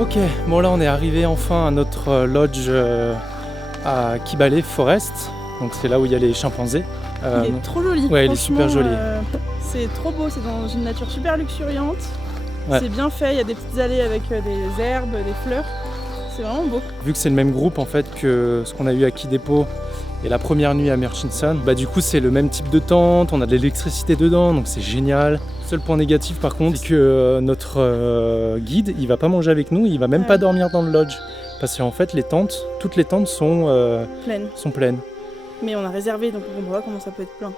Ok, bon là on est arrivé enfin à notre lodge à Kibale Forest. Donc c'est là où il y a les chimpanzés. Il est trop joli. Ouais, il est super joli. C'est trop beau, c'est dans une nature super luxuriante. Ouais. C'est bien fait, il y a des petites allées avec des herbes, des fleurs. C'est vraiment beau. Vu que c'est le même groupe en fait que ce qu'on a eu à Kidepo et la première nuit à Murchison, bah du coup c'est le même type de tente, on a de l'électricité dedans, donc c'est génial. Seul point négatif par contre, c'est que notre guide, il va pas manger avec nous, il va même pas dormir dans le lodge. Parce qu'en fait toutes les tentes sont pleines. Mais on a réservé, donc on voit comment ça peut être plein.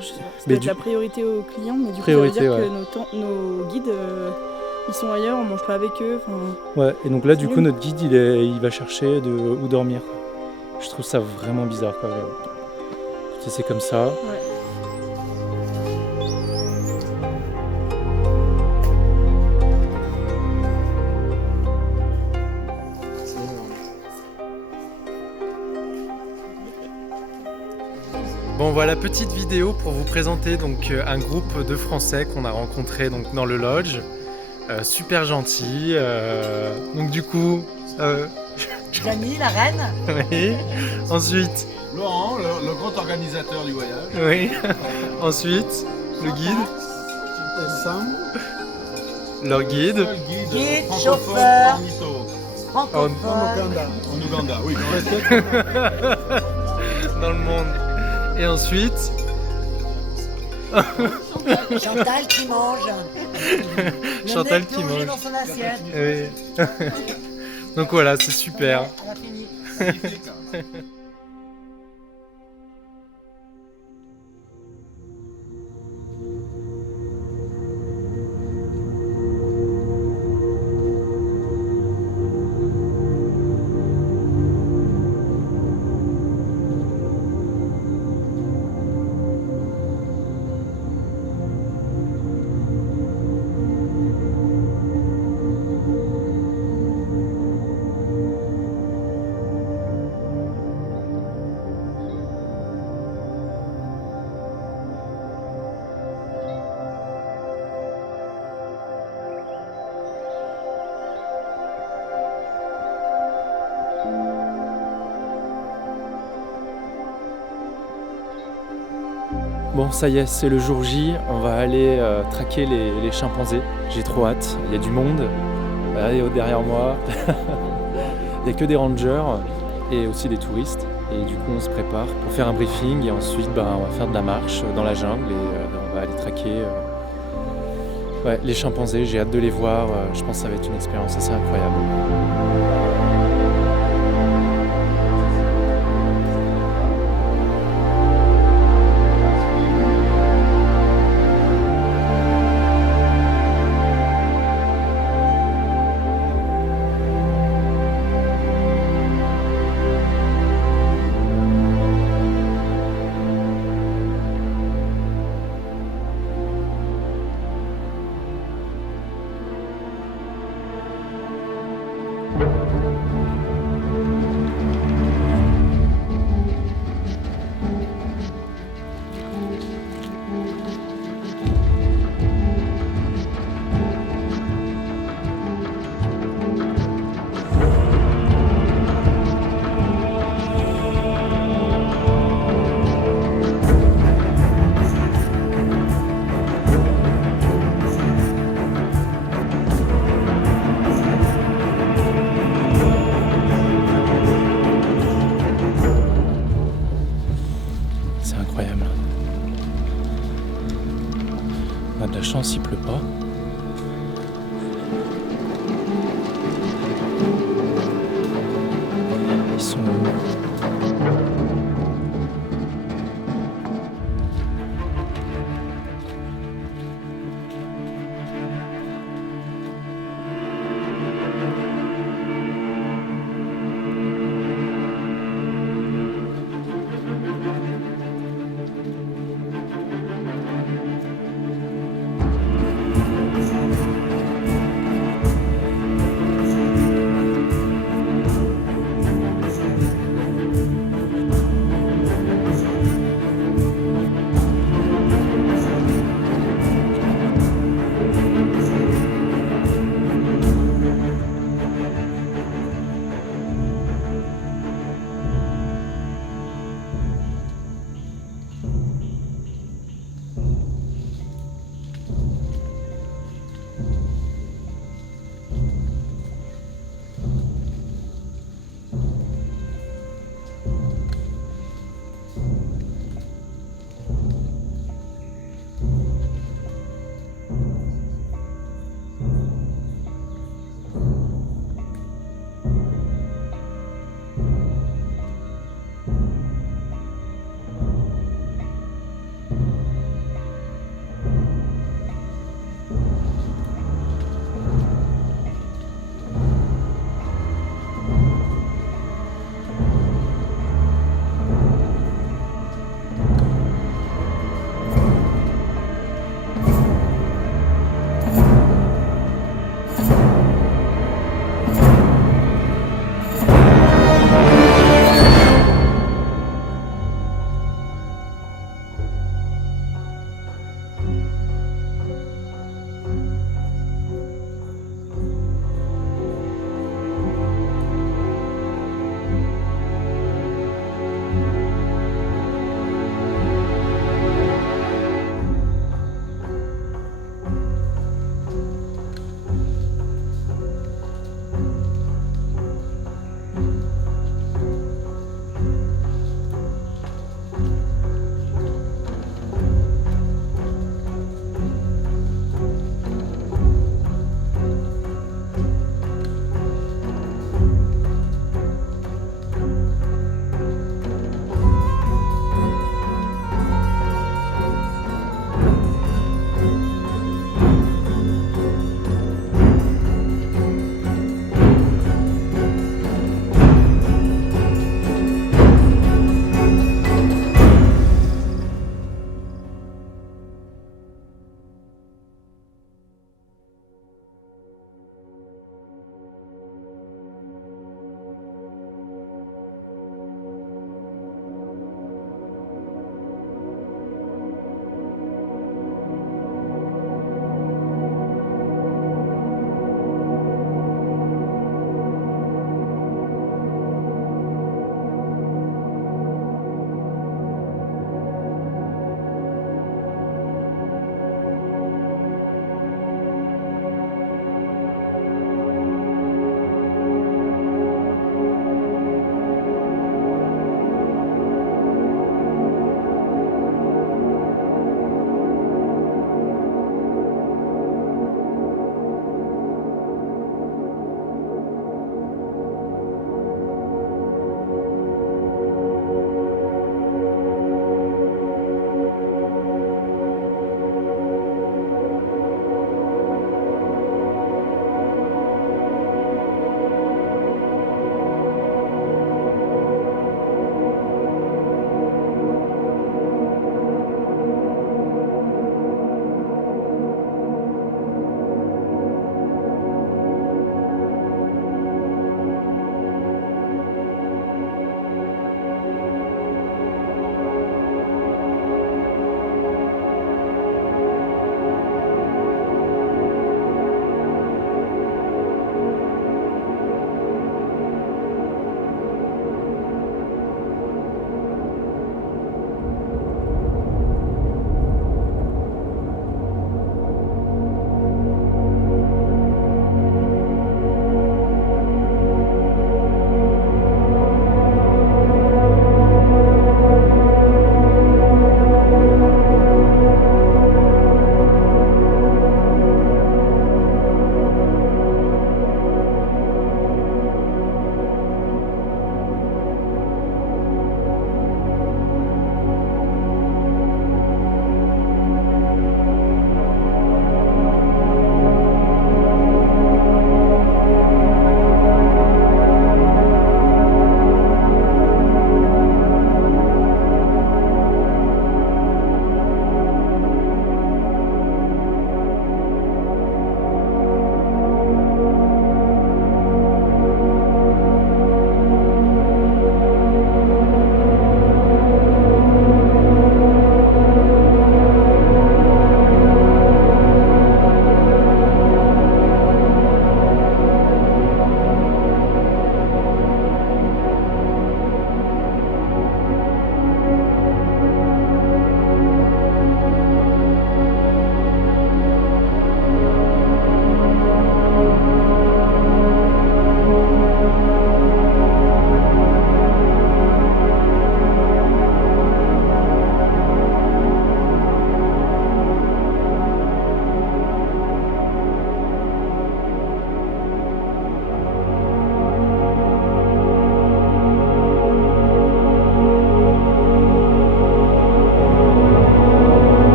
Je sais pas, ça Mais doit être la priorité aux clients, mais du coup ça veut dire que nos guides, ils sont ailleurs, on mange pas avec eux. Ouais, et donc là du coup notre guide il va chercher où dormir. Je trouve ça vraiment bizarre quoi. C'est comme ça. Ouais. Bon voilà, petite vidéo pour vous présenter donc un groupe de Français qu'on a rencontré donc dans le lodge, super gentil. Donc du coup, Janie, la reine. Oui. Ensuite, Laurent, le grand organisateur du voyage. Oui. Ensuite, le guide. Sam. Leur guide. Guide, francophone chauffeur. ornitho. En Ouganda, oui. Dans le monde. Et ensuite, Chantal qui mange. Chantal qui mange. Dans son assiette. Oui. Donc voilà, c'est super. Elle a fini. Bon, ça y est, c'est le jour J. On va aller traquer les chimpanzés. J'ai trop hâte. Il y a du monde. Regardez derrière moi. Il n'y a que des rangers et aussi des touristes. Et du coup, on se prépare pour faire un briefing. Et ensuite, on va faire de la marche dans la jungle et on va aller traquer les chimpanzés. J'ai hâte de les voir. Je pense que ça va être une expérience assez incroyable. C'est incroyable. On a de la chance, il pleut pas. Ils sont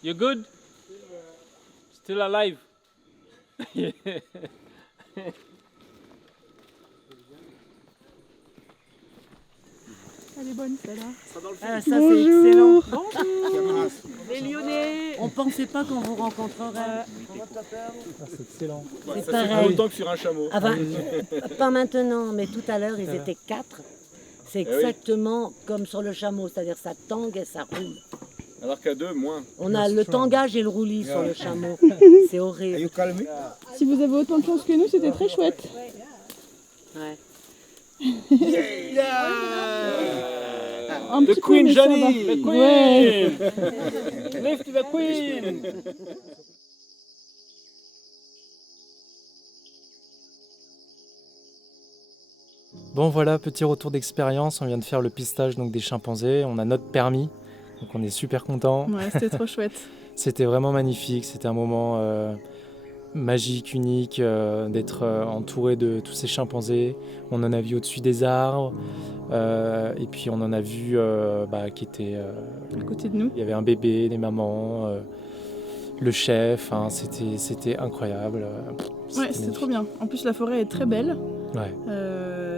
You good? Still alive? Elle est bonne celle-là. Ah, ça c'est excellent. Les Lyonnais, on pensait pas qu'on vous rencontrerait. C'est excellent. C'est Ça fait pareil. longtemps que sur un chameau. Ah ben, pas maintenant, mais tout à l'heure, ils étaient 4. C'est exactement comme sur le chameau, c'est-à-dire ça tangue et ça roule. Alors qu'à 2, moins. On a le tangage et le roulis sur le chameau. C'est horrible. Si vous avez autant de chance que nous, c'était très chouette. Ouais. Un petit peu, mais ça va. Ouais. Lift the Queen! Bon voilà, petit retour d'expérience, on vient de faire le pistage donc, des chimpanzés, on a notre permis, donc on est super content. Ouais, c'était trop chouette. C'était vraiment magnifique, c'était un moment magique, unique, d'être entouré de tous ces chimpanzés. On en a vu au-dessus des arbres, et puis on en a vu qui était... À côté de nous. Il y avait un bébé, des mamans, le chef, hein, c'était incroyable. Ouais, c'était trop bien. En plus, la forêt est très belle. Ouais.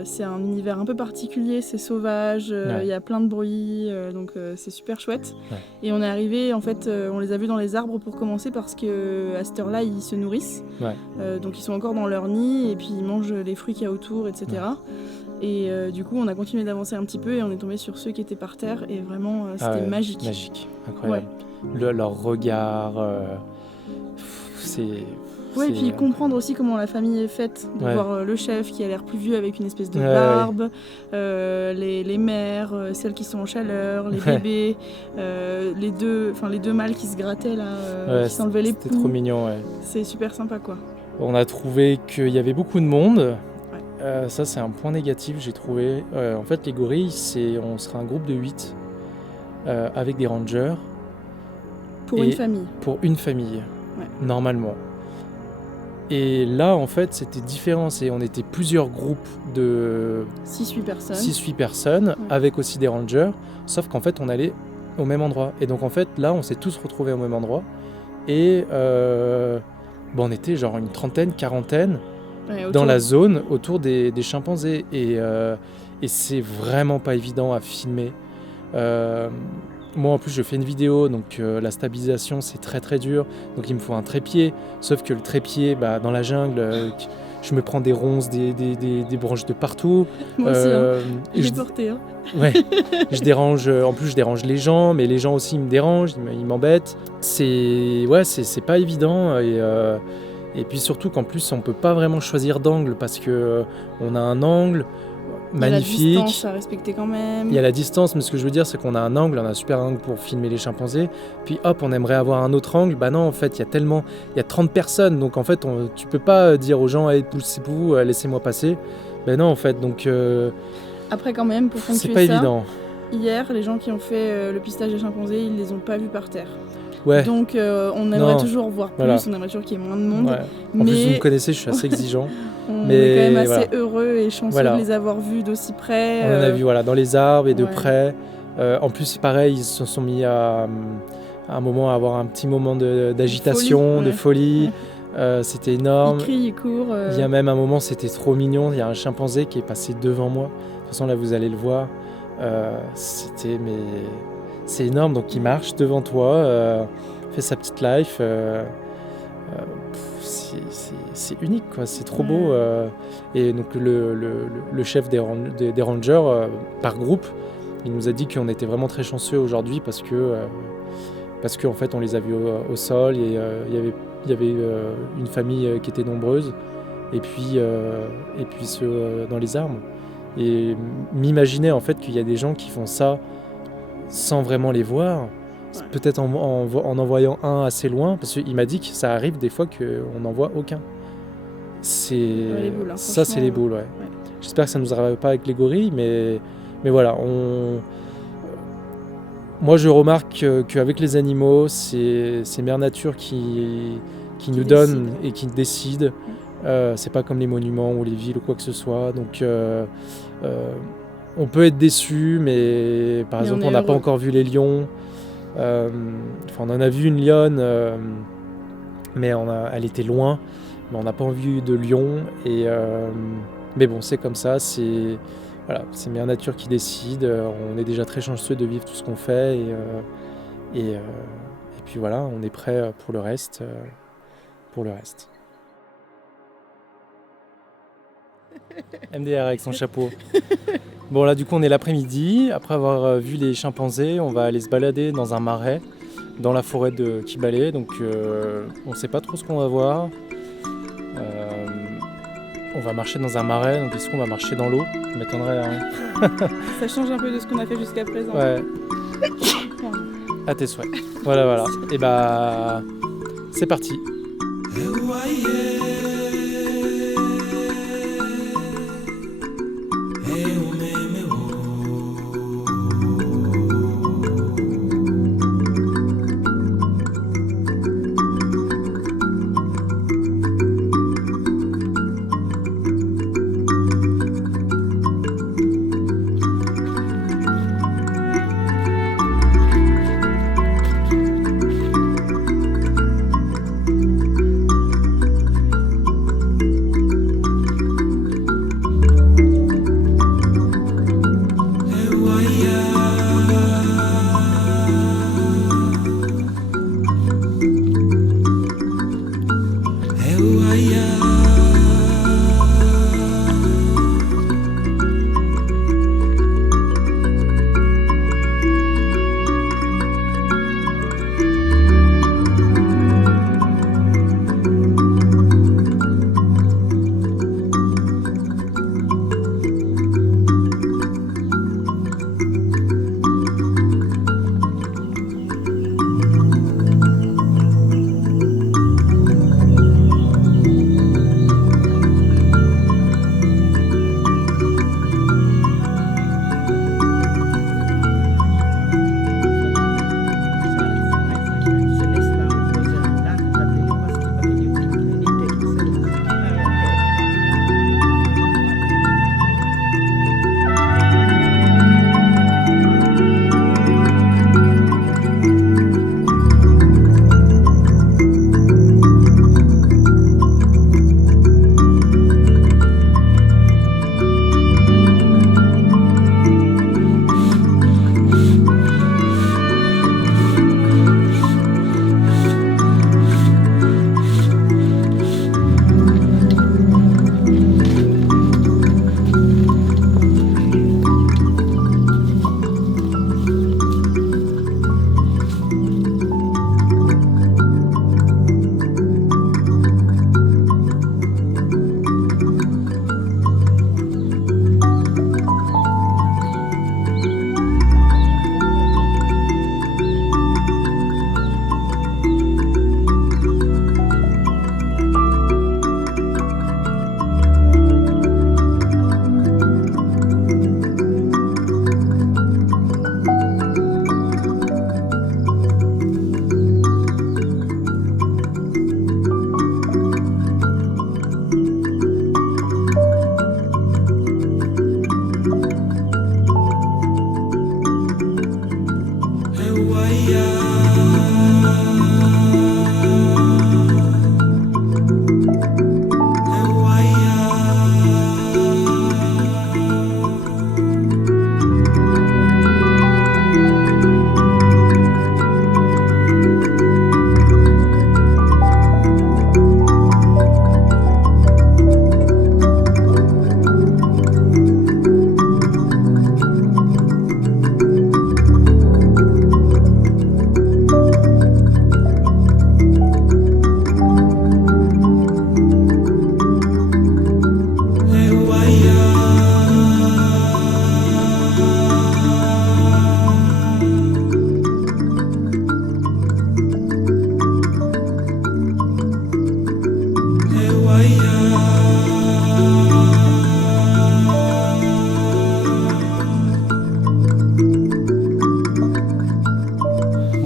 C'est un univers un peu particulier, c'est sauvage, il y a plein de bruit, donc c'est super chouette. Ouais. Et on est arrivé, en fait, on les a vus dans les arbres pour commencer parce que à cette heure-là, ils se nourrissent. Ouais. Donc ils sont encore dans leur nid et puis ils mangent les fruits qu'il y a autour, etc. Ouais. Et du coup, on a continué d'avancer un petit peu et on est tombé sur ceux qui étaient par terre et vraiment, c'était magique. Magique, incroyable. Ouais. Leur regard, c'est... Ouais, et puis comprendre aussi comment la famille est faite, de voir le chef qui a l'air plus vieux avec une espèce de barbe, les mères, celles qui sont en chaleur, les bébés, les deux mâles qui se grattaient là, qui s'enlevaient les poux. C'était trop mignon, ouais. C'est super sympa quoi. On a trouvé qu'il y avait beaucoup de monde. Ça c'est un point négatif, j'ai trouvé. En fait les gorilles, on sera un groupe de 8 avec des rangers. Pour une famille. Pour une famille, normalement. Et là, en fait, c'était différent. On était plusieurs groupes de 6-8 personnes. 6-8 personnes, avec aussi des rangers. Sauf qu'en fait, on allait au même endroit. Et donc, en fait, là, on s'est tous retrouvés au même endroit. Et on était genre une trentaine, quarantaine dans la zone autour des chimpanzés. Et c'est vraiment pas évident à filmer. Moi en plus je fais une vidéo, donc la stabilisation c'est très très dur, donc il me faut un trépied, sauf que le trépied dans la jungle, je me prends des ronces, des branches de partout. Moi aussi, j'ai porté. Hein. Ouais, je dérange les gens, mais les gens aussi ils me dérangent, ils m'embêtent. C'est pas évident et puis surtout qu'en plus on peut pas vraiment choisir d'angle parce que on a un angle magnifique. Il y a la distance à respecter quand même. Il y a la distance, mais ce que je veux dire, c'est qu'on a un angle, on a un super angle pour filmer les chimpanzés. Puis hop, on aimerait avoir un autre angle. Bah non, en fait, il y a 30 personnes, donc en fait, tu peux pas dire aux gens, hey, c'est pour vous, laissez-moi passer. Ben non, en fait, donc. Après, quand même, pour ponctuer c'est pas évident. Hier, les gens qui ont fait le pistage des chimpanzés, ils les ont pas vus par terre. Ouais. Donc on aimerait toujours voir plus, on aimerait toujours qu'il y ait moins de monde. Ouais. En plus, vous me connaissez, je suis assez exigeant. On est quand même assez heureux et chanceux de les avoir vus d'aussi près. On en a vu dans les arbres et de près. En plus, pareil, ils se sont mis à un moment à avoir un petit moment d'agitation, de folie. C'était énorme. Ils crient, ils courent. Il y a même un moment, c'était trop mignon. Il y a un chimpanzé qui est passé devant moi. De toute façon, là, vous allez le voir. C'est énorme, donc il marche devant toi, fait sa petite life, c'est unique, quoi. C'est trop beau. Et donc le chef des rangers, par groupe, il nous a dit qu'on était vraiment très chanceux aujourd'hui parce que en fait on les a vus au sol et il y avait une famille qui était nombreuse et puis ceux dans les arbres. Et m'imaginer en fait qu'il y a des gens qui font ça sans vraiment les voir, peut-être en envoyant un assez loin, parce qu'il m'a dit que ça arrive des fois qu'on n'en voit aucun. Les boules, ça, c'est les boules, ouais. J'espère que ça ne nous arrive pas avec les gorilles, mais voilà, moi je remarque qu'avec les animaux, c'est Mère Nature qui nous donne et qui décide. C'est pas comme les monuments ou les villes ou quoi que ce soit. Donc on peut être déçu, mais par exemple on n'a pas encore vu les lions. On en a vu une lionne, mais elle était loin, mais on n'a pas vu de lion. Mais bon, c'est comme ça, c'est Mère Nature qui décide. On est déjà très chanceux de vivre tout ce qu'on fait et puis voilà, on est prêt pour le reste. MDR avec son chapeau. Bon là du coup on est l'après-midi, après avoir vu les chimpanzés, on va aller se balader dans un marais, dans la forêt de Kibale, donc on sait pas trop ce qu'on va voir. On va marcher dans un marais, donc est-ce qu'on va marcher dans l'eau? Ça m'étonnerait. Hein. Ça change un peu de ce qu'on a fait jusqu'à présent. Ouais. À tes souhaits. Voilà. Et c'est parti.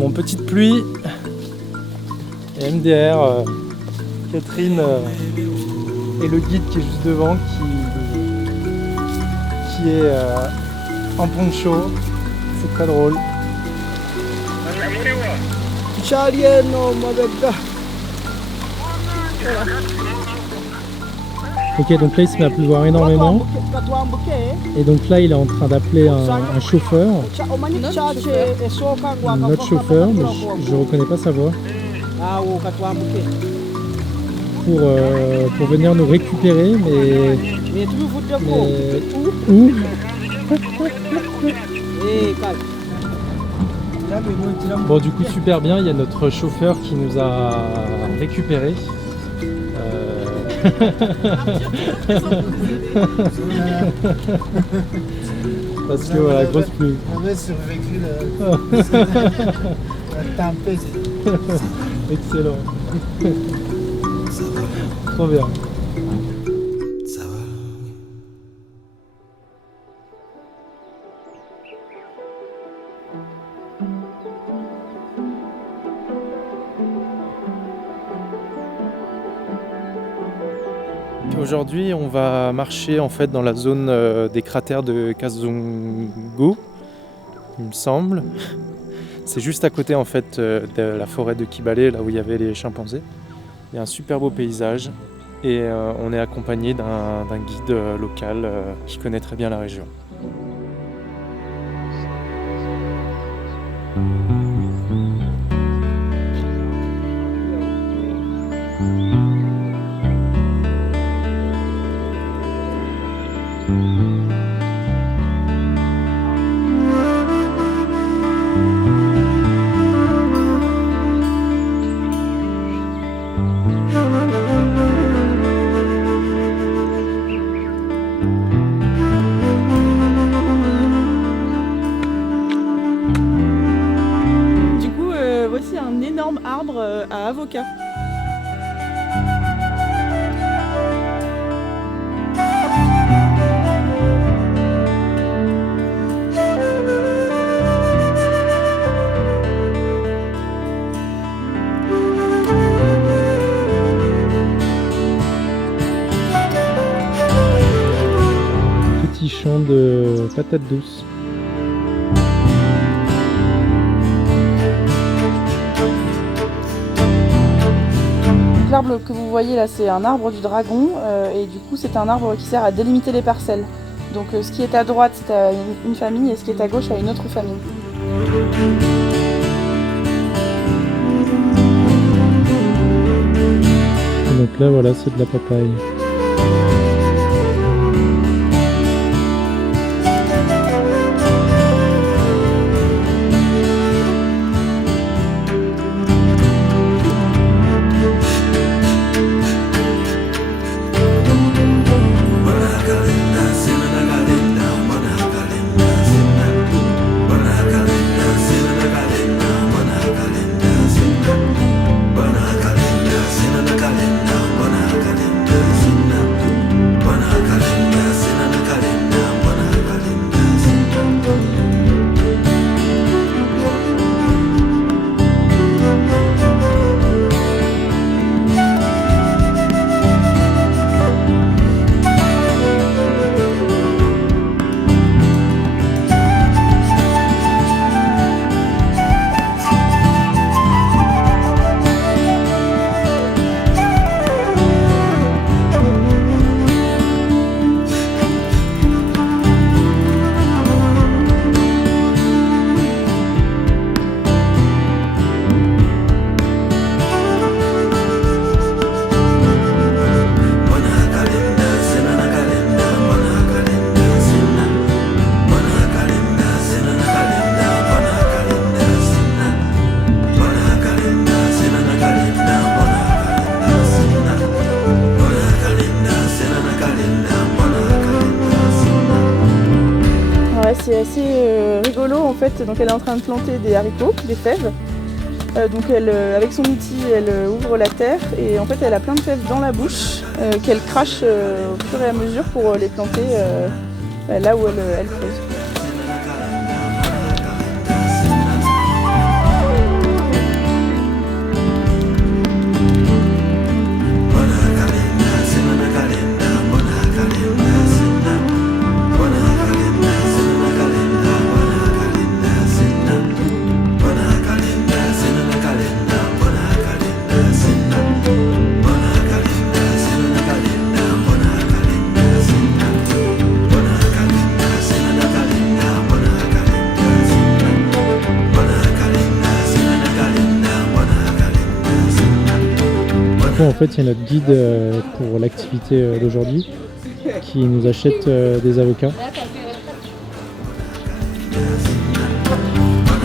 Bon, petite pluie. Et MDR, Catherine et le guide qui est juste devant qui est en poncho. C'est très drôle. Ok, donc là il se met à pleuvoir énormément. Et donc là il est en train d'appeler un chauffeur. Notre chauffeur, mais je ne reconnais pas sa voix. Pour venir nous récupérer, mais où? Bon, du coup super bien, il y a notre chauffeur qui nous a récupérés. Parce que voilà, grosse pluie. On avait survécu la tempête. Excellent. Trop bien. Aujourd'hui, on va marcher en fait dans la zone des cratères de Kazungu, il me semble. C'est juste à côté en fait de la forêt de Kibale, là où il y avait les chimpanzés. Il y a un super beau paysage et on est accompagné d'un guide local qui connaît très bien la région. Voici un énorme arbre à avocats. Petit champ de patates douces. L'arbre que vous voyez là, c'est un arbre du dragon et du coup c'est un arbre qui sert à délimiter les parcelles. Donc ce qui est à droite c'est à une famille et ce qui est à gauche à une autre famille. Et donc là voilà, c'est de la papaye. C'est assez rigolo en fait, donc elle est en train de planter des haricots, des fèves. Donc elle, avec son outil, elle ouvre la terre et en fait elle a plein de fèves dans la bouche qu'elle crache au fur et à mesure pour les planter là où elle creuse. coup, en fait, il y a notre guide pour l'activité d'aujourd'hui qui nous achète des avocats.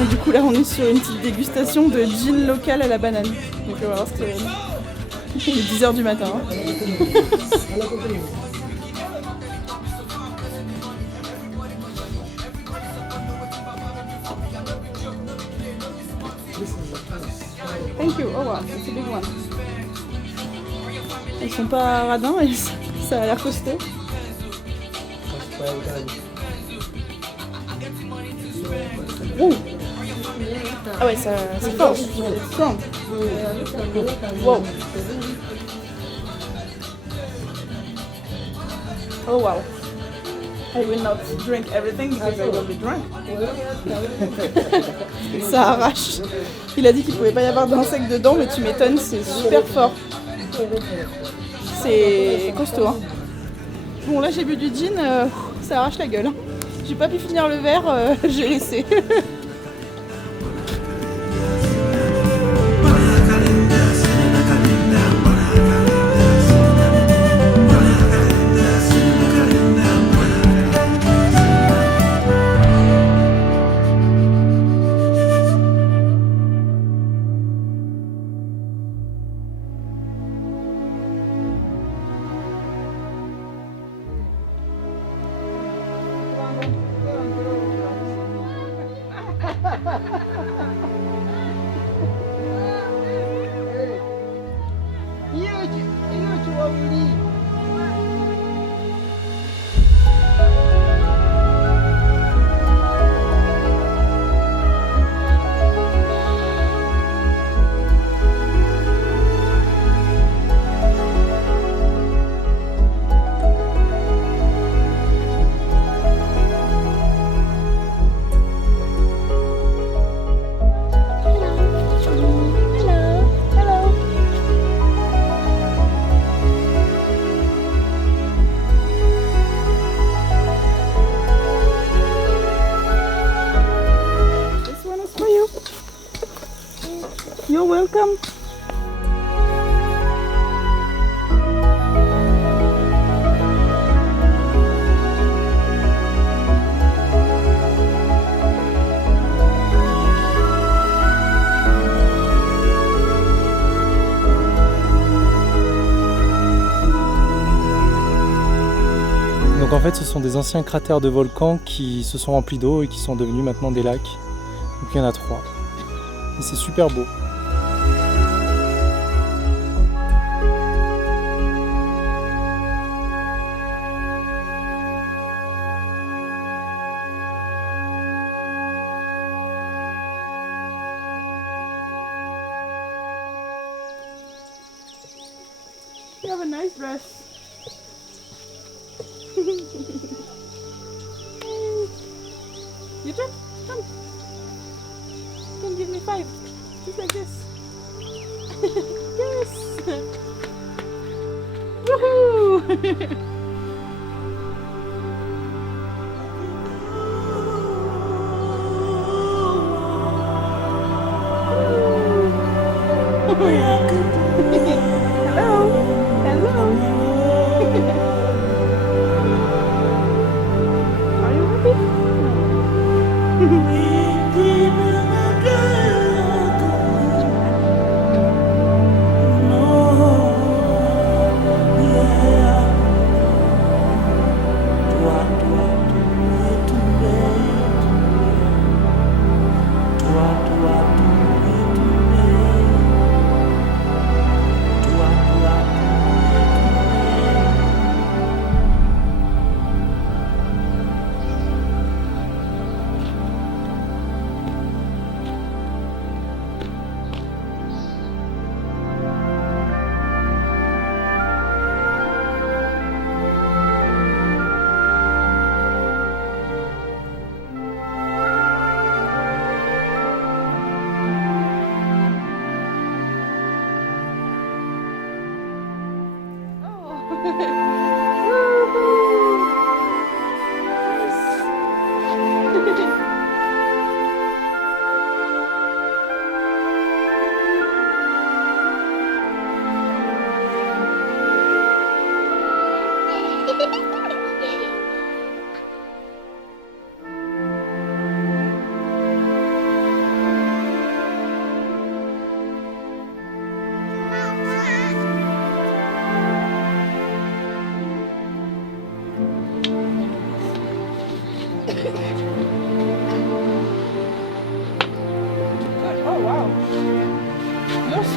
Et du coup, là, on est sur une petite dégustation de gin local à la banane. Donc, on va voir ce que... Il est 10h du matin. Hein. Thank you. Oh wow, it's a big one. Ils sont pas radins et ça a l'air costaud. Ouh. Ah ouais, c'est fort. C'est strong. Wow. Oh wow. I will not drink everything because I will be drunk. Ça arrache. Il a dit qu'il pouvait pas y avoir d'insectes dedans, mais tu m'étonnes, c'est super fort. C'est costaud. Hein. Bon, là j'ai bu du gin, ça arrache la gueule. Hein. J'ai pas pu finir le verre, j'ai laissé. You're welcome. Donc en fait ce sont des anciens cratères de volcans qui se sont remplis d'eau et qui sont devenus maintenant des lacs. Donc il y en a 3. Et c'est super beau. You have a nice dress. You too? Come. Come give me 5. Just like this. Yes! Woohoo! Hello! Hello! Are you happy?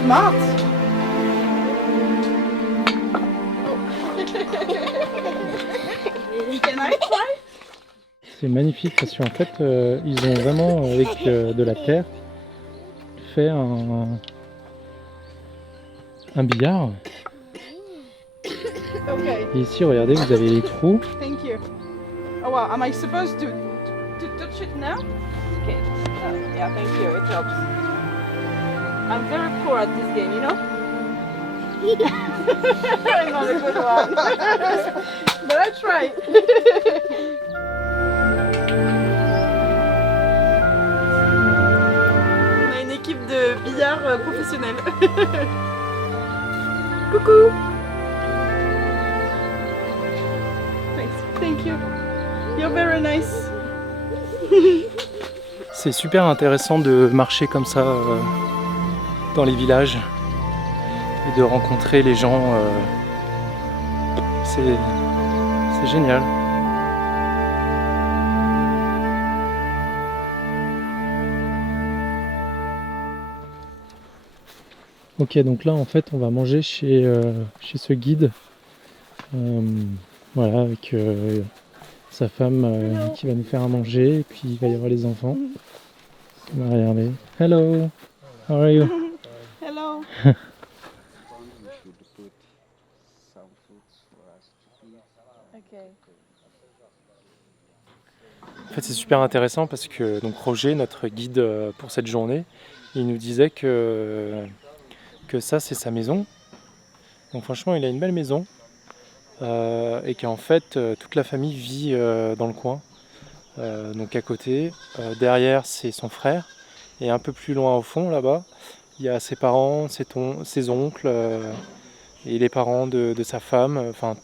Smart. Can I try? C'est magnifique parce qu'en fait, ils ont vraiment, avec de la terre, fait un billard. Okay. Et ici, regardez, vous avez les trous. Thank you. Oh wow, am I supposed to touch it now? Okay. Yeah, thank you. It helps. I'm very poor at this game, you know? I'm not a good one. But I try. On a une équipe de billard professionnelle. Coucou. Thank you. You're very nice. C'est super intéressant de marcher comme ça dans les villages et de rencontrer les gens. C'est génial. Ok, donc là en fait on va manger chez ce guide. Voilà, avec sa femme qui va nous faire à manger, et puis il va y avoir les enfants. On va regarder. Hello, how are you? Hello. Okay. En fait, c'est super intéressant parce que donc Roger, notre guide pour cette journée, il nous disait que ça c'est sa maison. Donc franchement, il a une belle maison. Et qu'en fait toute la famille vit dans le coin, donc à côté, derrière c'est son frère, et un peu plus loin au fond là-bas il y a ses parents, ses oncles et les parents de sa femme. Enfin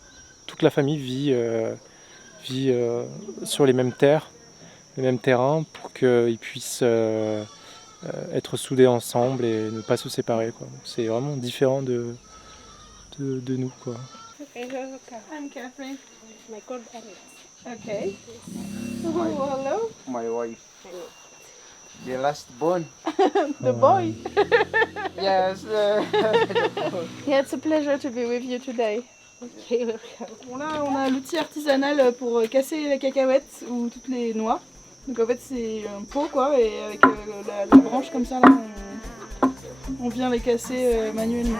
toute la famille vit sur les mêmes terres, les mêmes terrains, pour qu'ils puissent être soudés ensemble et ne pas se séparer, quoi. Donc, c'est vraiment différent de nous, quoi. I'm Catherine. My code Alex. Okay. Oh, hello. My wife. The last born. The boy. Yes. Yeah, it's a pleasure to be with you today. Okay, welcome. Bon, là, on a l'outil artisanal pour casser la cacahuète ou toutes les noix. Donc en fait c'est un pot quoi, et avec la branche comme ça là, on vient les casser manuellement.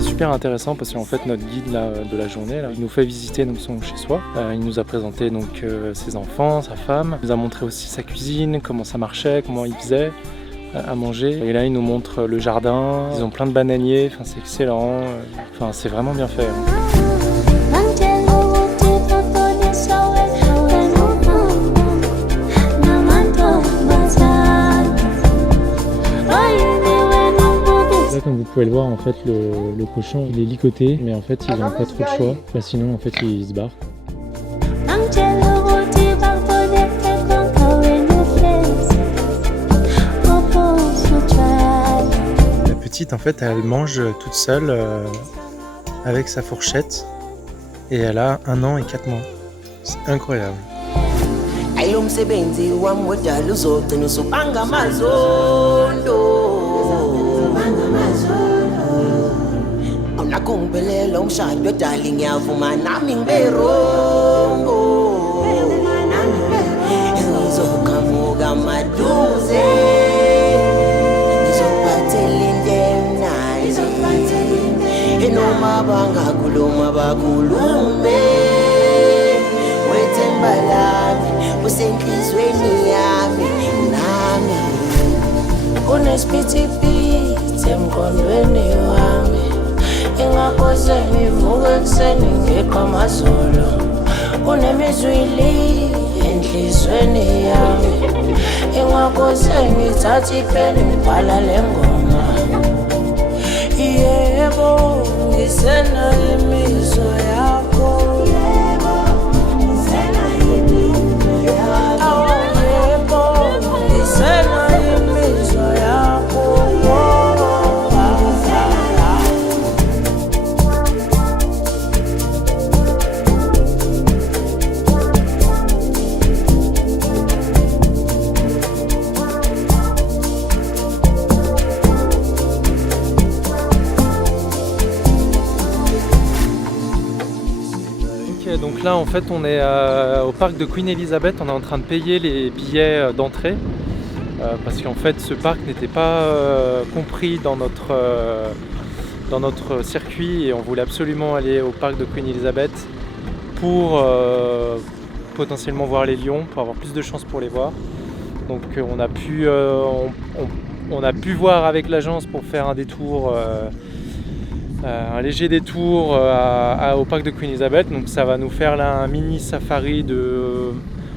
Super intéressant parce qu'en fait notre guide là, de la journée là, il nous fait visiter donc son chez soi. Il nous a présenté donc ses enfants, sa femme, il nous a montré aussi sa cuisine, comment ça marchait, comment il faisait à manger. Et là il nous montre le jardin, ils ont plein de bananiers, enfin, c'est excellent, enfin, c'est vraiment bien fait. Comme vous pouvez le voir, en fait le cochon il est licoté, mais en fait ils n'ont pas trop de choix, bah, sinon en fait ils se barrent. La petite en fait elle mange toute seule avec sa fourchette, et elle a 1 an et 4 mois. C'est incroyable. Nakumbelela umshado darling yavuma nami ngiberongo ngizoqhamuka maduze ngizophathela indemnayo noma bangakhuluma bakhulume wethemba nginesiphithiphithi emqondweni wami ingakhoze ngivuke ekuseni ngeqa amazolo kunemizwili enhlizweni yami ingakhoze ngithathe ipeni ngibhala le ngoma yebo ngisenayo imizwa yakho Donc là en fait on est au parc de Queen Elizabeth, on est en train de payer les billets d'entrée parce qu'en fait ce parc n'était pas compris dans notre circuit et on voulait absolument aller au parc de Queen Elizabeth pour potentiellement voir les lions, pour avoir plus de chances pour les voir. Donc on a pu voir avec l'agence pour faire un détour un léger détour au parc de Queen Elizabeth, donc ça va nous faire là un mini safari de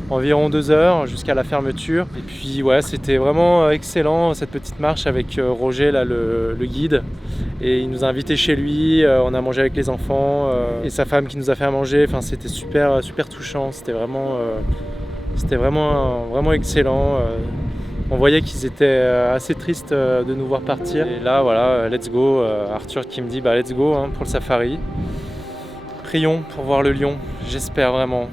environ 2 heures jusqu'à la fermeture. Et puis ouais, c'était vraiment excellent cette petite marche avec Roger là, le guide, et il nous a invités chez lui, on a mangé avec les enfants et sa femme qui nous a fait à manger. Enfin c'était super touchant, c'était vraiment excellent. On voyait qu'ils étaient assez tristes de nous voir partir. Et là, voilà, let's go. Arthur qui me dit, bah let's go pour le safari. Prions pour voir le lion, j'espère vraiment.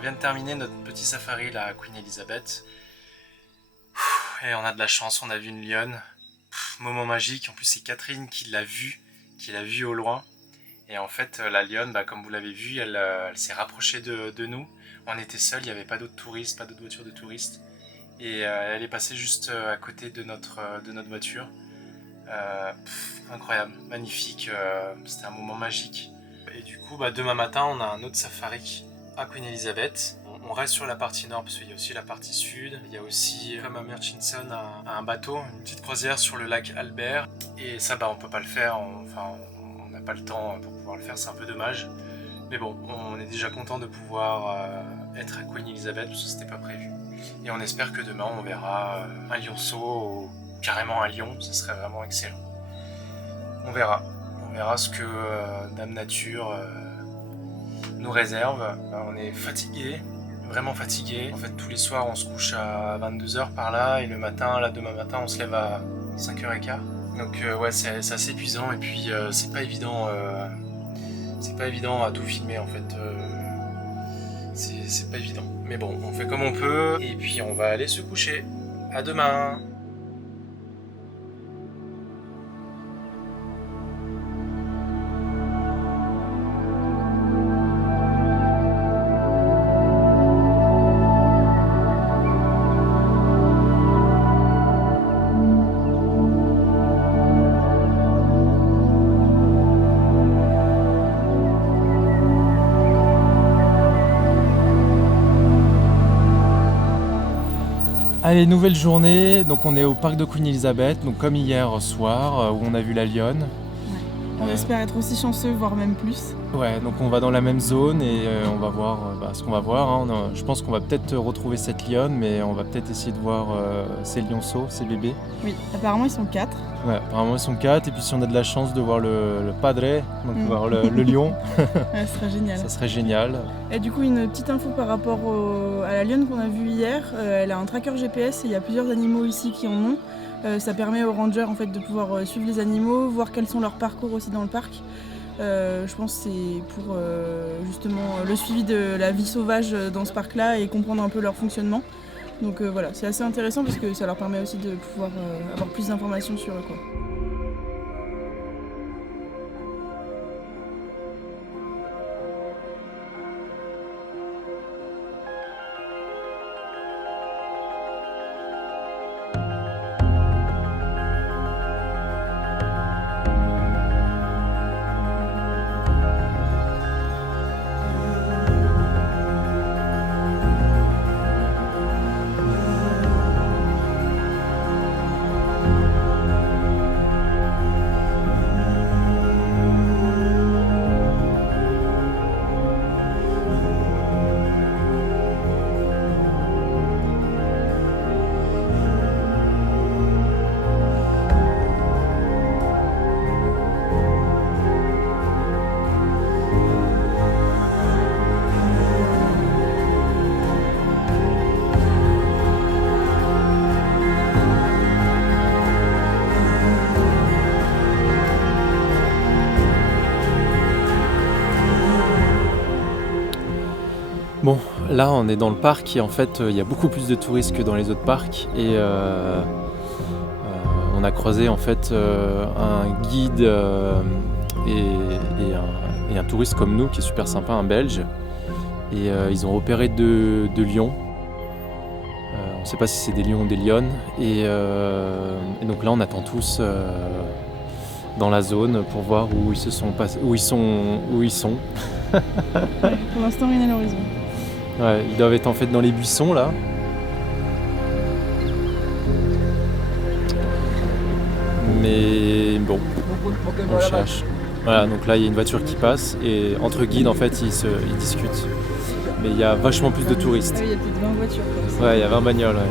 On vient de terminer notre petit safari là à Queen Elizabeth. Et on a de la chance, on a vu une lionne. Moment magique, en plus c'est Catherine qui l'a vue au loin. Et en fait la lionne, comme vous l'avez vu, elle s'est rapprochée de nous. On était seuls, il n'y avait pas d'autres touristes, pas d'autres voitures de touristes. Et elle est passée juste à côté de notre voiture. Incroyable, magnifique, c'était un moment magique. Et du coup, demain matin, on a un autre safari à Queen Elizabeth. On reste sur la partie nord parce qu'il y a aussi la partie sud. Il y a aussi, comme à Murchison, un bateau, une petite croisière sur le lac Albert. Et ça, on peut pas le faire, on n'a pas le temps pour pouvoir le faire, c'est un peu dommage. Mais bon, on est déjà content de pouvoir être à Queen Elizabeth parce que c'était pas prévu. Et on espère que demain, on verra un lionceau ou carrément un lion, ce serait vraiment excellent. On verra ce que Dame Nature nous réserve. On est fatigué, vraiment fatigué. En fait, tous les soirs, on se couche à 22h par là et le matin, demain matin, on se lève à 5h15. Donc ouais, c'est assez épuisant et puis c'est pas évident à tout filmer en fait. C'est pas évident. Mais bon, on fait comme on peut et puis on va aller se coucher. À demain. Allez, nouvelle journée, donc on est au parc de Queen Elizabeth, donc comme hier soir où on a vu la lionne. On espère être aussi chanceux, voire même plus. Ouais, donc on va dans la même zone et on va voir ce qu'on va voir. Hein. Je pense qu'on va peut-être retrouver cette lionne, mais on va peut-être essayer de voir ces lionceaux, ces bébés. Oui, apparemment ils sont 4. Ouais, apparemment ils sont 4, et puis si on a de la chance de voir le padre, donc voir le lion, ouais, ce serait génial. Ça serait génial. Et du coup, une petite info par rapport à la lionne qu'on a vue hier, elle a un tracker GPS et il y a plusieurs animaux ici qui en ont. Ça permet aux rangers en fait, de pouvoir suivre les animaux, voir quels sont leurs parcours aussi dans le parc. Je pense que c'est pour justement le suivi de la vie sauvage dans ce parc-là et comprendre un peu leur fonctionnement. Donc voilà, c'est assez intéressant parce que ça leur permet aussi de pouvoir avoir plus d'informations sur eux, quoi. Bon, là on est dans le parc et en fait il y a beaucoup plus de touristes que dans les autres parcs et on a croisé en fait un guide et un touriste comme nous qui est super sympa, un Belge, et ils ont repéré deux lions. On ne sait pas si c'est des lions ou des lionnes et donc là on attend tous dans la zone pour voir où ils sont. Ouais, pour l'instant rien à l'horizon. Ouais, ils doivent être en fait dans les buissons là. Mais bon, on cherche. Voilà, donc là il y a une voiture qui passe et entre guides en fait ils discutent. Mais il y a vachement plus de touristes. Ah oui, il y a plus de 20 voitures. Quoi. Ouais, il y a 20 bagnoles. Ouais.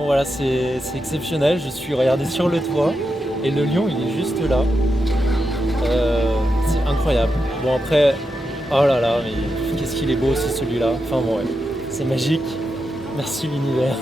Bon voilà, c'est exceptionnel, je suis regardé sur le toit et le lion il est juste là. C'est incroyable. Bon après, oh là là, mais qu'est-ce qu'il est beau aussi celui-là. Enfin bon ouais, c'est magique. Merci l'univers.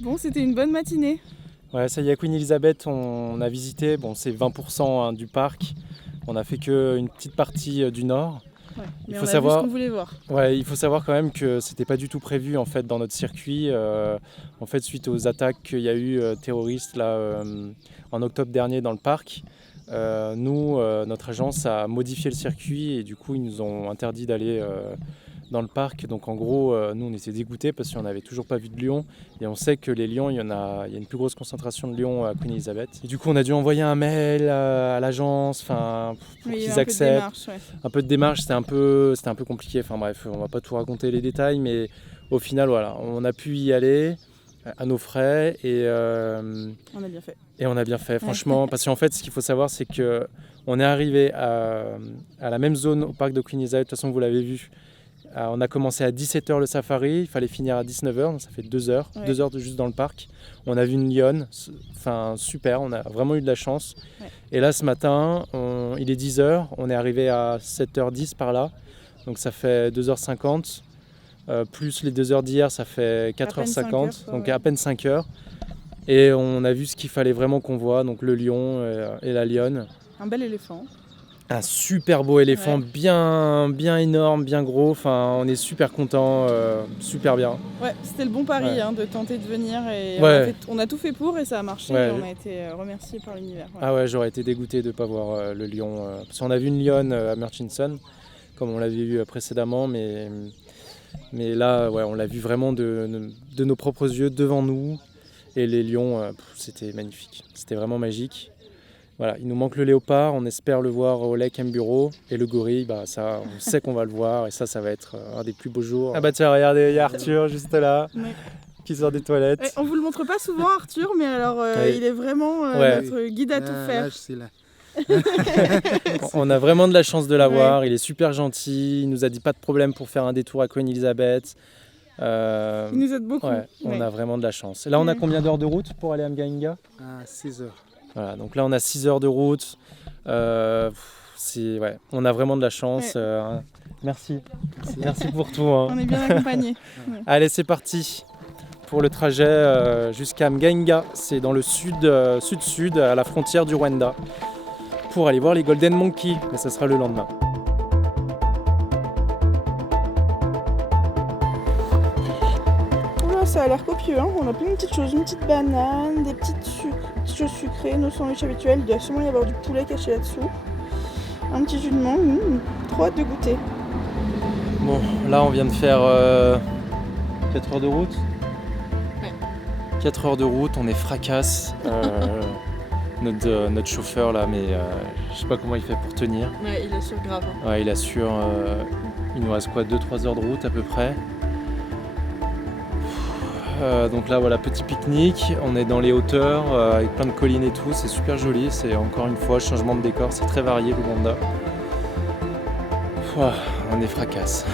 Bon, c'était une bonne matinée. Ouais, ça y est, Queen Elizabeth, on a visité, bon, c'est 20% du parc. On a fait qu'une petite partie du nord. Ouais, il mais faut on a savoir, vu ce qu'on voulait voir. Ouais, il faut savoir quand même que c'était pas du tout prévu en fait dans notre circuit. En fait, suite aux attaques qu'il y a eu terroristes là en octobre dernier dans le parc, notre agence a modifié le circuit et du coup ils nous ont interdit d'aller dans le parc. Donc en gros, nous on était dégoûtés parce qu'on n'avait toujours pas vu de lions et on sait que les lions, il y a une plus grosse concentration de lions à Queen Elizabeth. Et du coup on a dû envoyer un mail à l'agence, pour qu'ils acceptent. Un peu de démarche, c'était un peu compliqué. Enfin bref, on va pas tout raconter les détails, mais au final voilà, on a pu y aller à nos frais et on a bien fait. Et on a bien fait, franchement, parce qu'en fait, ce qu'il faut savoir, c'est que on est arrivé à la même zone au parc de Queen Elizabeth. De toute façon, vous l'avez vu. On a commencé à 17h le safari, il fallait finir à 19h, donc ça fait 2 heures, 2 heures juste dans le parc. On a vu une lionne, enfin super, on a vraiment eu de la chance. Ouais. Et là ce matin, il est 10h, on est arrivé à 7h10 par là, donc ça fait 2h50, plus les 2 heures d'hier, ça fait 4h50, donc à peine 5 heures. Et on a vu ce qu'il fallait vraiment qu'on voit, donc le lion et la lionne. Un bel éléphant. Un super beau éléphant, bien énorme, bien gros. Enfin, on est super contents, super bien. Ouais, c'était le bon pari de tenter de venir. Et on a tout fait pour et ça a marché. Et on a été remerciés par l'univers. Ouais. Ah ouais, j'aurais été dégoûté de ne pas voir le lion. Parce qu'on a vu une lionne à Murchison, comme on l'avait vu précédemment. Mais là, on l'a vu vraiment de nos propres yeux, devant nous. Et les lions, c'était magnifique. C'était vraiment magique. Voilà, il nous manque le léopard, on espère le voir au Lake Mburo. Et le gorille, ça, on sait qu'on va le voir et ça va être un des plus beaux jours. Ah bah tiens, regardez, il y a Arthur juste là, qui sort des toilettes. Ouais, on vous le montre pas souvent Arthur, mais alors il est vraiment notre guide à tout faire. Là, je suis là. On a vraiment de la chance de l'avoir, il est super gentil, il nous a dit pas de problème pour faire un détour à Queen Elizabeth. Il nous aide beaucoup. On a vraiment de la chance. Là, on a combien d'heures de route pour aller à Mgainga ? 6 heures. Voilà, donc là on a 6 heures de route, on a vraiment de la chance, merci pour tout. Hein. On est bien accompagnés. Allez, c'est parti pour le trajet jusqu'à Mgainga, c'est dans le sud-sud, à la frontière du Rwanda, pour aller voir les Golden Monkey, mais ça sera le lendemain. Ça a l'air copieux, hein. On a plein de petites choses, une petite banane, des petites choses sucrées, nos sandwichs habituels, il doit sûrement y avoir du poulet caché là-dessous, un petit jus de mangue, trop hâte de goûter. Bon, là on vient de faire 4 heures de route. 4 heures de route, on est fracasse. Notre chauffeur là, mais je sais pas comment il fait pour tenir. Ouais, il assure grave. Hein. Ouais, il assure, il nous reste quoi, 2-3 heures de route à peu près. Donc là voilà, petit pique-nique, on est dans les hauteurs avec plein de collines et tout, c'est super joli, c'est encore une fois changement de décor, c'est très varié le Rwanda. On est fracasse.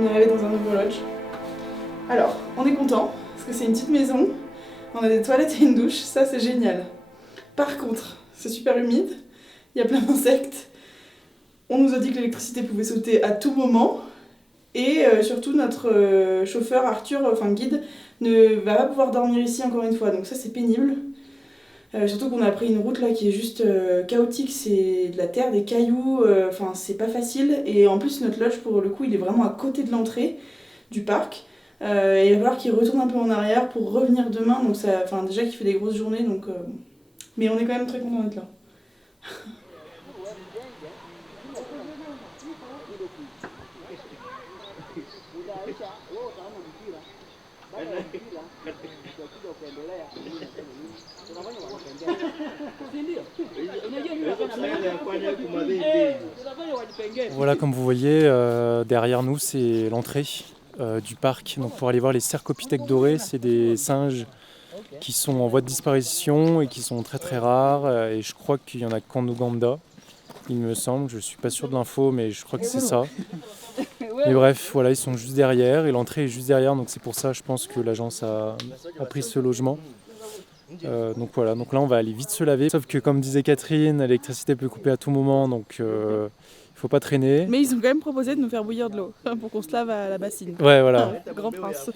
On est arrivé dans un nouveau lodge. Alors, on est content, parce que c'est une petite maison. On a des toilettes et une douche, ça c'est génial. Par contre, c'est super humide, il y a plein d'insectes. On nous a dit que l'électricité pouvait sauter à tout moment. Et surtout, notre chauffeur Arthur, enfin guide, ne va pas pouvoir dormir ici encore une fois. Donc ça c'est pénible. Surtout qu'on a pris une route là qui est juste chaotique, c'est de la terre, des cailloux, enfin c'est pas facile. Et en plus notre lodge pour le coup il est vraiment à côté de l'entrée du parc. Et il va falloir qu'il retourne un peu en arrière pour revenir demain, donc ça, enfin déjà qu'il fait des grosses journées, donc Mais on est quand même très contents d'être là. Voilà, comme vous voyez, derrière nous, c'est l'entrée du parc. Donc pour aller voir les cercopithèques dorés, c'est des singes qui sont en voie de disparition et qui sont très très rares. Et je crois qu'il y en a qu'en Ouganda, il me semble. Je ne suis pas sûr de l'info, mais je crois que c'est ça. Mais bref, voilà, ils sont juste derrière et l'entrée est juste derrière. Donc c'est pour ça, je pense que l'agence a pris ce logement. Donc voilà, donc là on va aller vite se laver. Sauf que comme disait Catherine, l'électricité peut couper à tout moment, donc il faut pas traîner. Mais ils ont quand même proposé de nous faire bouillir de l'eau pour qu'on se lave à la bassine. Ouais, voilà. Grand prince.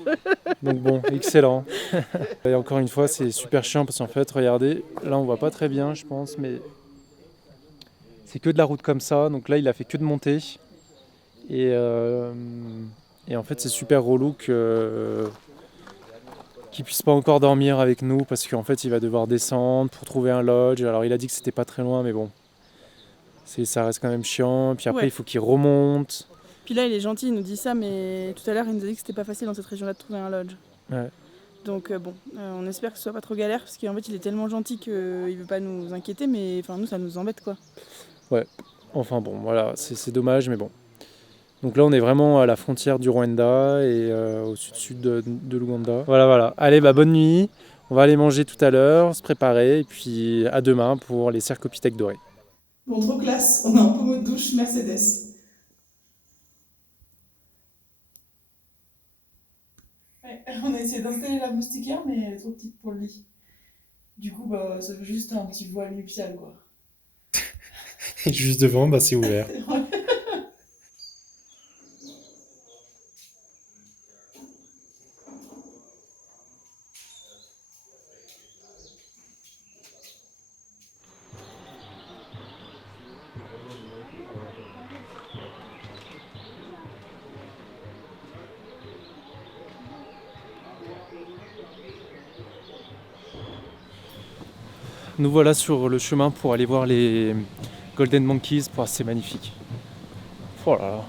Donc bon, excellent. Et encore une fois, c'est super chiant parce qu'en fait, regardez, là on voit pas très bien, je pense, mais c'est que de la route comme ça. Donc là, il a fait que de monter. Et en fait, c'est super relou qu'il puisse pas encore dormir avec nous parce qu'en fait, il va devoir descendre pour trouver un lodge. Alors, il a dit que c'était pas très loin, mais bon, ça reste quand même chiant. Puis après, il faut qu'il remonte. Puis là, il est gentil, il nous dit ça, mais tout à l'heure, il nous a dit que c'était pas facile dans cette région-là de trouver un lodge. Ouais. Donc bon, on espère que ce soit pas trop galère parce qu'en fait, il est tellement gentil qu'il veut pas nous inquiéter, mais enfin nous, ça nous embête quoi. Ouais. Enfin bon, voilà, c'est dommage, mais bon. Donc là, on est vraiment à la frontière du Rwanda et au sud de l'Ouganda. Voilà. Allez, bonne nuit. On va aller manger tout à l'heure, se préparer, et puis à demain pour les cercopithèques dorés. Bon, trop classe. On a un pommeau de douche Mercedes. Ouais, on a essayé d'installer la moustiquaire, mais elle est trop petite pour le lit. Du coup, ça fait juste un petit voile nuptial, quoi. Et juste devant, c'est ouvert. Nous voilà sur le chemin pour aller voir les Golden Monkeys. C'est magnifique. Oh là là.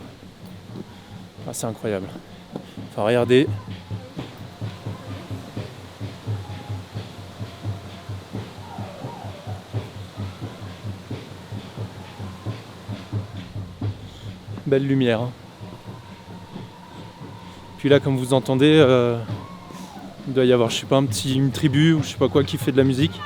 Ah, c'est incroyable. Enfin, regardez. Belle lumière. Hein. Puis là, comme vous entendez, il doit y avoir, je sais pas, une tribu ou je sais pas quoi qui fait de la musique.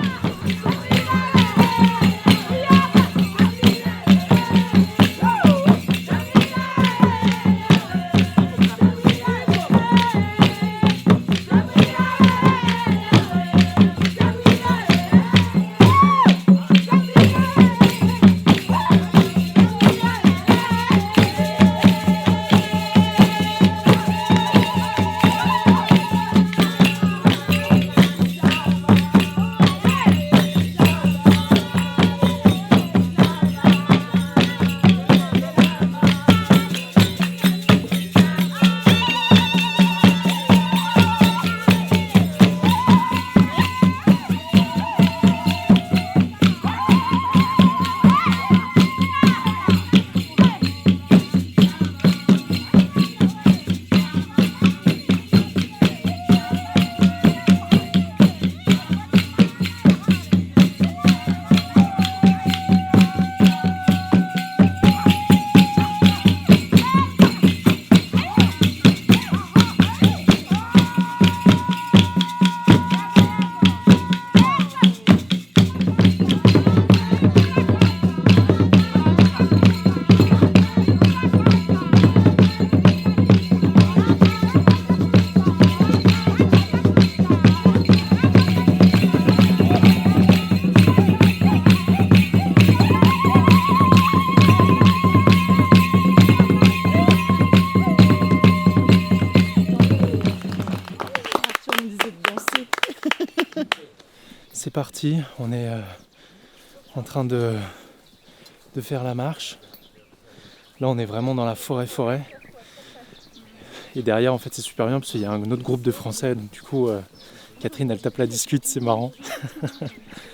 C'est parti, on est en train de faire la marche. Là on est vraiment dans la forêt. Et derrière en fait c'est super bien parce qu'il y a un autre groupe de Français, donc du coup Catherine, elle tape la discute, c'est marrant.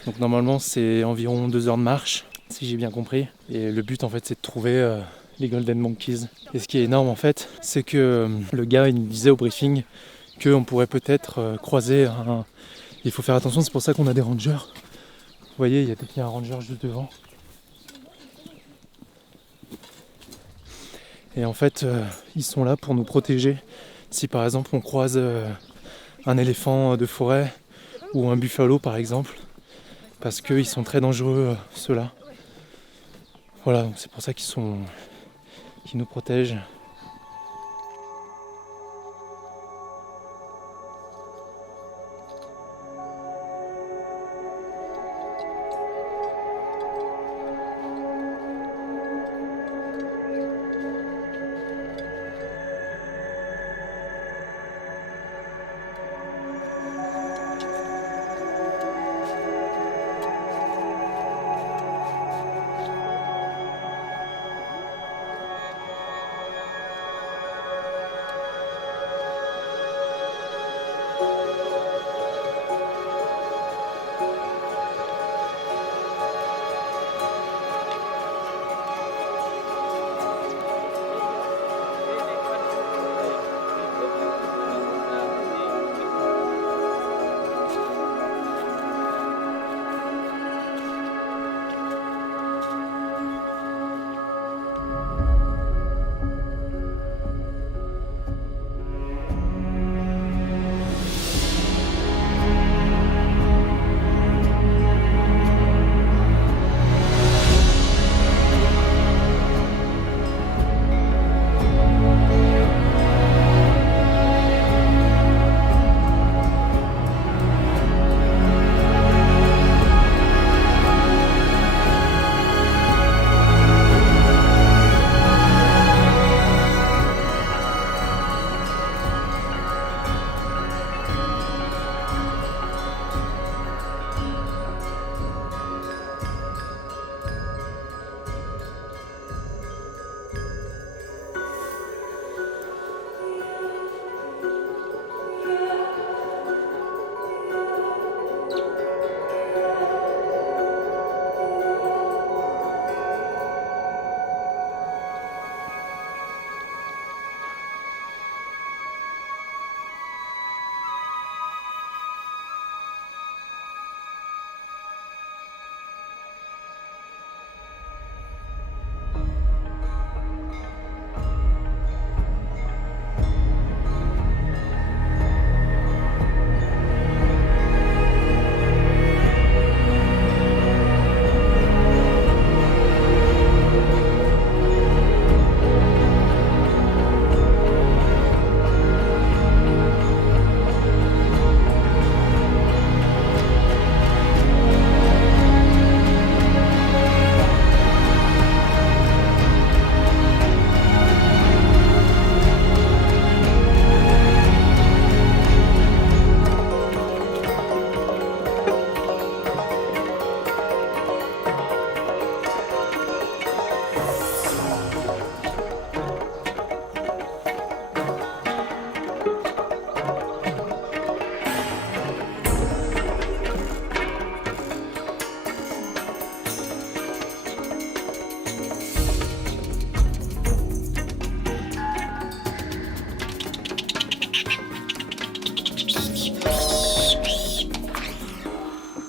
Donc normalement, c'est environ 2 heures de marche, si j'ai bien compris. Et le but, en fait, c'est de trouver les Golden Monkeys. Et ce qui est énorme, en fait, c'est que le gars, il nous disait au briefing qu'on pourrait peut-être croiser un... Il faut faire attention, c'est pour ça qu'on a des rangers. Vous voyez, il y a un ranger juste devant. Et en fait, ils sont là pour nous protéger. Si par exemple on croise un éléphant de forêt ou un buffalo par exemple, parce qu'ils sont très dangereux ceux-là. Voilà, donc c'est pour ça qu'ils nous protègent.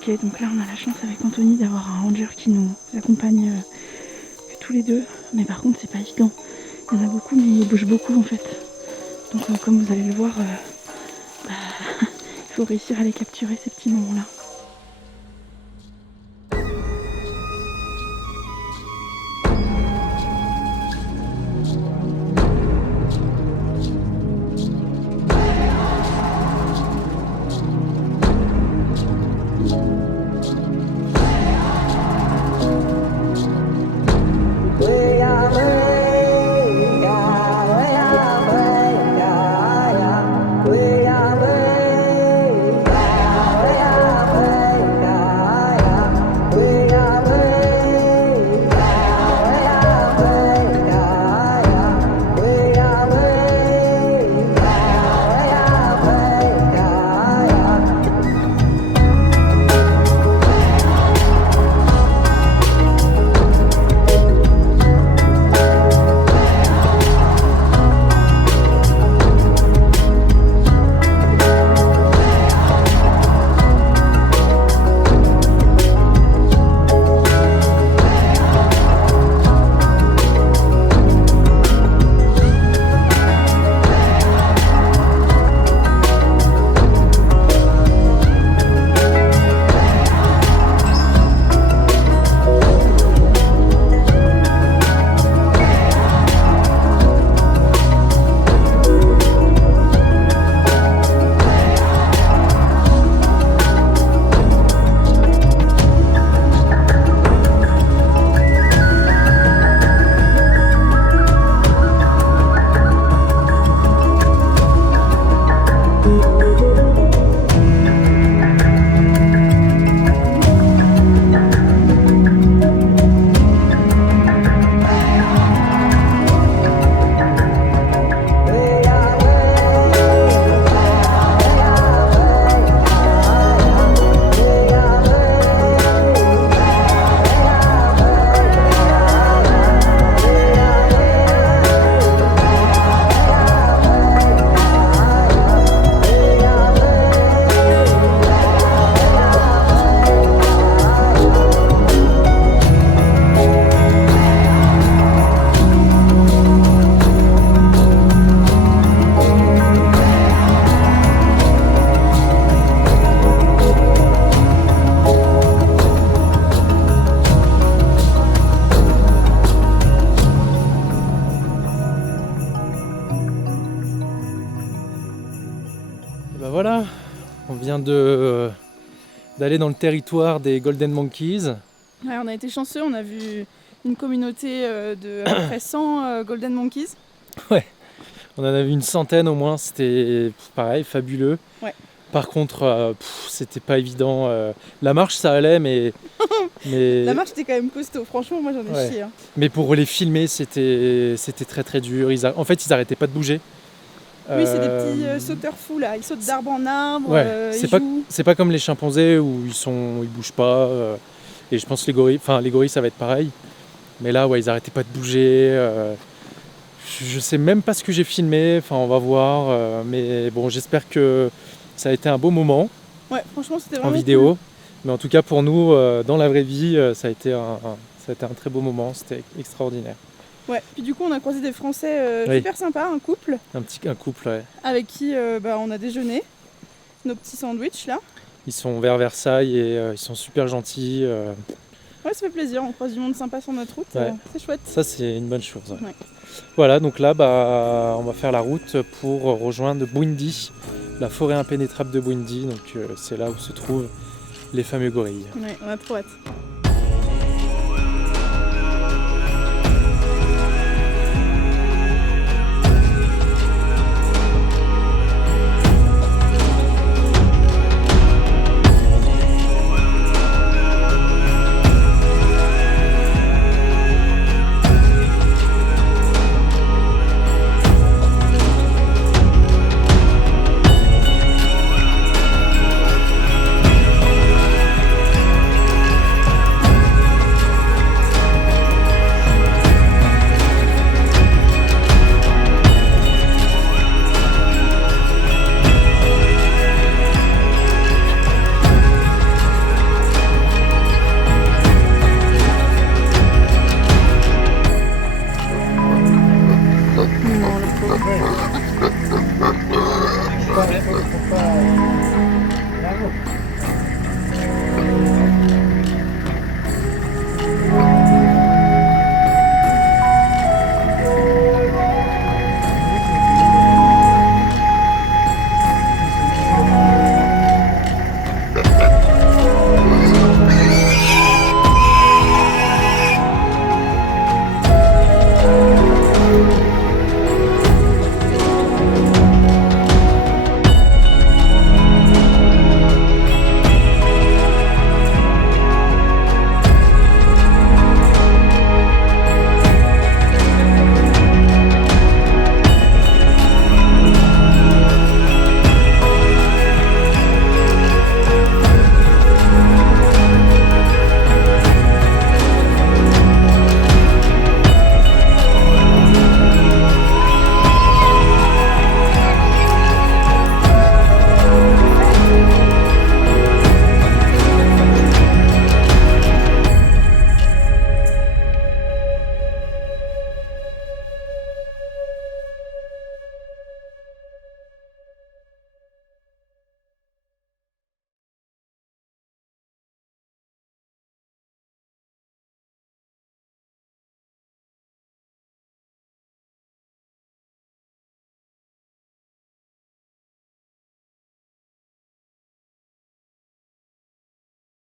Ok, donc là on a la chance avec Anthony d'avoir un ranger qui nous accompagne tous les deux, mais par contre c'est pas évident. Il y en a beaucoup mais ils bougent beaucoup en fait. Donc comme vous allez le voir, il faut réussir à les capturer ces petits moments-là. vient d'aller dans le territoire des Golden Monkeys. Ouais, on a été chanceux, on a vu une communauté de à peu près 100 Golden Monkeys. Ouais, on en a vu une centaine au moins, c'était pareil, fabuleux. Ouais. Par contre, c'était pas évident. La marche, ça allait, mais... La marche était quand même costaud, franchement, moi j'en ai chié. Hein. Mais pour les filmer, c'était très très dur. En fait, ils arrêtaient pas de bouger. Oui, c'est des petits sauteurs fous là, ils sautent d'arbre en arbre, Ouais, c'est pas comme les chimpanzés où ils bougent pas. Et je pense que les gorilles, ça va être pareil. Mais là, ouais, ils arrêtaient pas de bouger. Je sais même pas ce que j'ai filmé, enfin on va voir. Mais bon, j'espère que ça a été un beau moment. Ouais, franchement, c'était vraiment en vidéo. cool. Mais en tout cas, pour nous, dans la vraie vie, ça a été un très beau moment, c'était extraordinaire. Ouais, puis du coup, on a croisé des Français super sympas, un couple. Un couple, ouais. Avec qui on a déjeuné, nos petits sandwichs là. Ils sont vers Versailles et ils sont super gentils. Ouais, ça fait plaisir, on croise du monde sympa sur notre route, c'est chouette. Ça, c'est une bonne chose. Ouais. Ouais. Voilà, donc là, on va faire la route pour rejoindre Bwindi, la forêt impénétrable de Bwindi. Donc c'est là où se trouvent les fameux gorilles. Ouais, on a trop hâte.